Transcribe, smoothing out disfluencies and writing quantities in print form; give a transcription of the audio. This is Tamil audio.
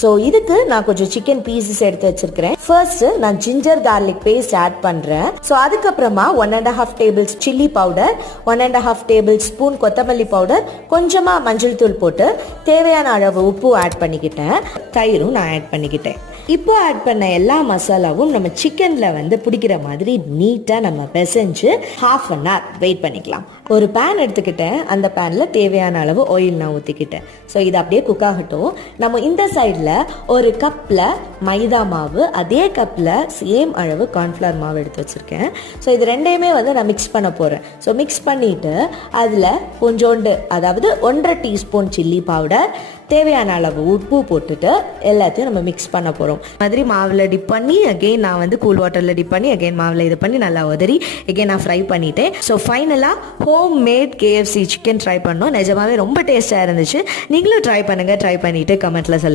ஸோ இதுக்கு நான் கொஞ்சம் சிக்கன் பீசஸ் எடுத்து வச்சிருக்கிறேன். ஃபர்ஸ்ட் நான் ஜிஞ்சர் கார்லிக் பேஸ்ட் ஆட் பண்றேன். ஸோ அதுக்கப்புறமா 1.5 table chilli powder, 1.5 table spoon கொத்தமல்லி பவுடர், கொஞ்சமா மஞ்சள் தூள் போட்டு தேவையான அளவு உப்பு ஆட் பண்ணிக்கிட்டேன். தயிரும் நான் ஆட் பண்ணிக்கிட்டேன். இப்போ ஆட் பண்ண எல்லா மசாலாவும் நம்ம சிக்கன்ல வந்து பிடிக்கிற மாதிரி நீட்டா நம்ம பிசைஞ்சு half an hour வெயிட் பண்ணிக்கலாம். ஒரு பேன் எடுத்துக்கிட்டேன். அந்த பேன்ல தேவையான அளவு ஆயில் நான் ஊற்றிக்கிட்டேன். ஸோ இது அப்படியே குக் ஆகட்டும். நம்ம இந்த சைடில் ஒரு கப்பில் மைதா மாவு, அதே கப்பில் சேம் அளவு கார்ன்ஃப்ளவர் மாவு எடுத்து வச்சுருக்கேன். ஸோ இது ரெண்டையுமே வந்து நான் மிக்ஸ் பண்ண போகிறேன். ஸோ மிக்ஸ் பண்ணிவிட்டு அதில் கொஞ்சோண்டு, அதாவது 1.5 டீஸ்பூன் சில்லி பவுடர், தேவையான அளவு உப்பு போட்டுட்டு எல்லாத்தையும் நம்ம மிக்ஸ் பண்ண போகிறோம். மாதிரி மாவில் டிப் பண்ணி அகெயின் நான் வந்து கூல் வாட்டரில் டிப் பண்ணி அகெயின் மாவில் இது பண்ணி நல்லா உதறி அகெயின் நான் ஃப்ரை பண்ணிட்டேன். ஸோ ஃபைனலாக home made KFC chicken try பண்ணோம். நிஜமாவே ரொம்ப டேஸ்ட்டாக இருந்துச்சு. நீங்களும் ட்ரை பண்ணுங்கள். ட்ரை பண்ணிவிட்டு கமெண்ட்டில் சொல்லுங்கள்.